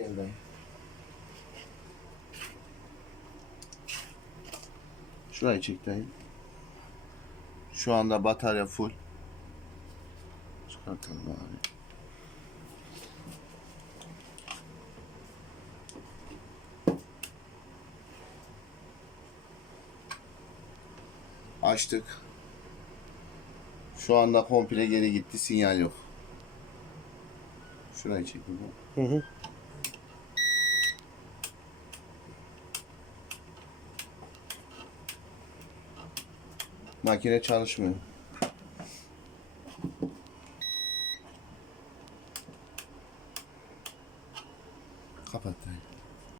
Gel dayı. Şurayı çek dayı. Şu anda batarya full. Çıkartalım abi. Açtık. Şu anda komple geri gitti. Sinyal yok. Şurayı çekeyim. Hı hı. Makine çalışmıyor.